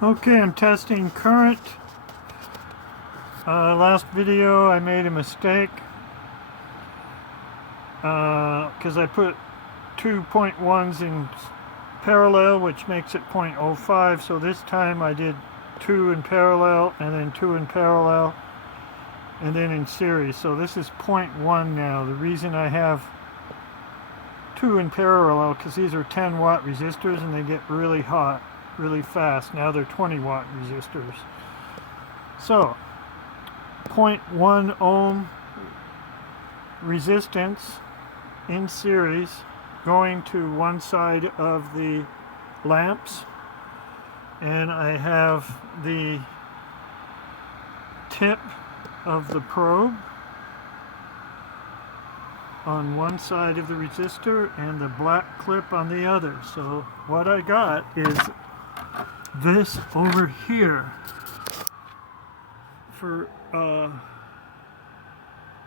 Okay, I'm testing current. Last video I made a mistake because I put 2.1s in parallel, which makes it 0.05. So this time I did 2 in parallel and then 2 in parallel and then in series. So this is 0.1 now. The reason I have 2 in parallel because these are 10 watt resistors and they get really hot really fast. Now they're 20 watt resistors. So 0.1 ohm resistance in series going to one side of the lamps, and I have the tip of the probe on one side of the resistor and the black clip on the other. So what I got is this over here for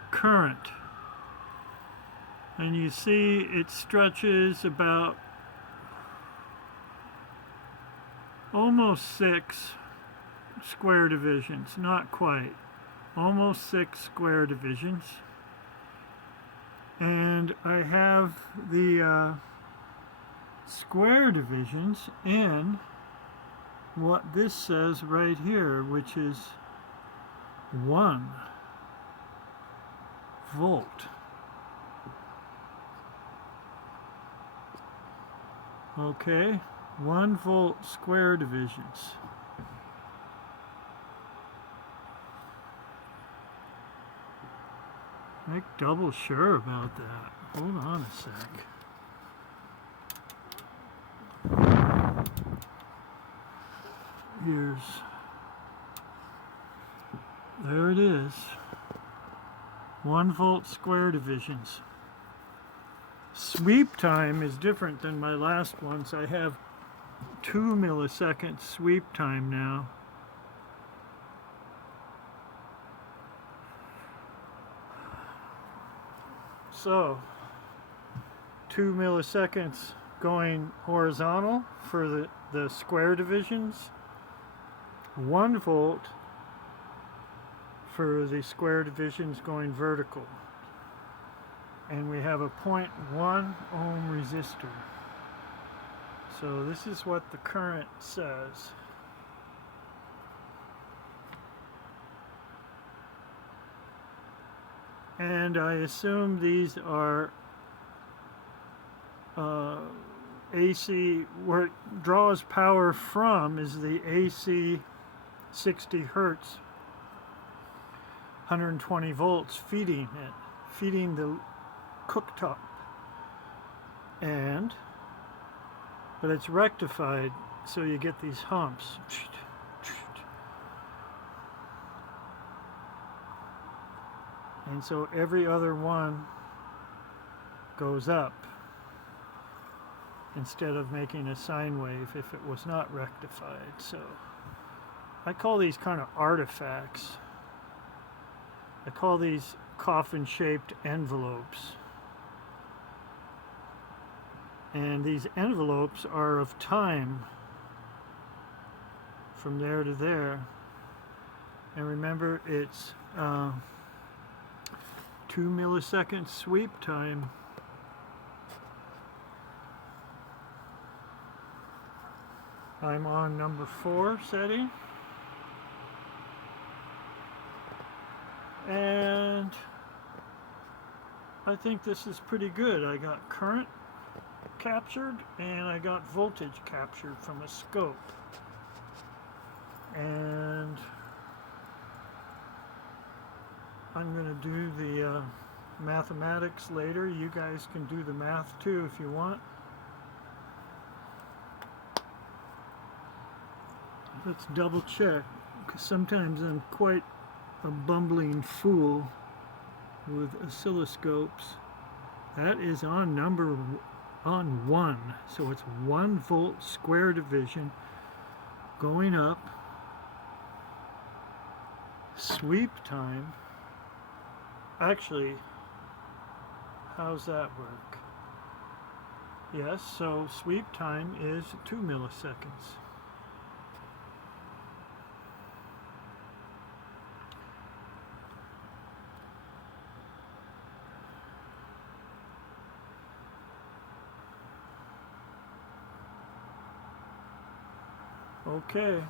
current, and you see it stretches about almost 6 square divisions, not quite, almost 6 square divisions. And I have the square divisions in what this says right here, which is 1 volt. Okay, 1 volt square divisions. Make double sure about that. Hold on a sec. There it is. 1 volt square divisions. Sweep time is different than my last ones. I have 2 milliseconds sweep time now. So 2 milliseconds going horizontal for the square divisions, 1 volt for the square divisions going vertical. And we have a 0.1 ohm resistor. So this is what the current says. And I assume these are AC, where it draws power from is the AC 60 hertz, 120 volts feeding it, feeding the cooktop. But it's rectified, so you get these humps. And so every other one goes up instead of making a sine wave if it was not rectified. So I call these kind of artifacts. I call these coffin-shaped envelopes. And these envelopes are of time from there to there. And remember, it's 2 millisecond sweep time. I'm on number 4 setting. And I think this is pretty good. I got current captured and I got voltage captured from a scope. And I'm going to do the mathematics later. You guys can do the math too if you want. Let's double check, because sometimes I'm quite a bumbling fool with oscilloscopes. That is on 1, so it's 1 volt square division going up. Sweep time. Actually, how's that work? Yes, so sweep time is 2 milliseconds. Okay.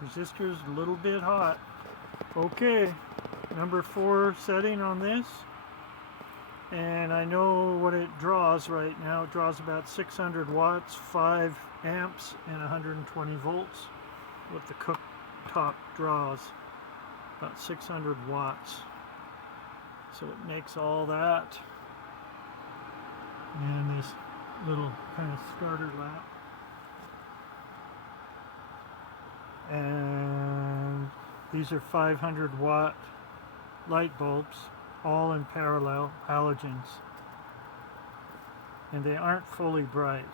Resistor's a little bit hot. Okay, number 4 setting on this. And I know what it draws right now. It draws about 600 watts, 5 amps, and 120 volts. What the cooktop draws, about 600 watts. So it makes all that. And this little kind of starter lamp. And these are 500 watt light bulbs, all in parallel, halogens. And they aren't fully bright.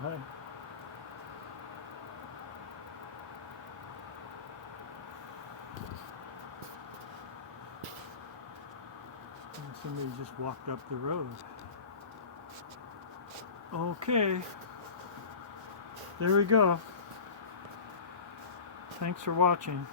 Hi. And somebody just walked up the road. Okay. There we go. Thanks for watching.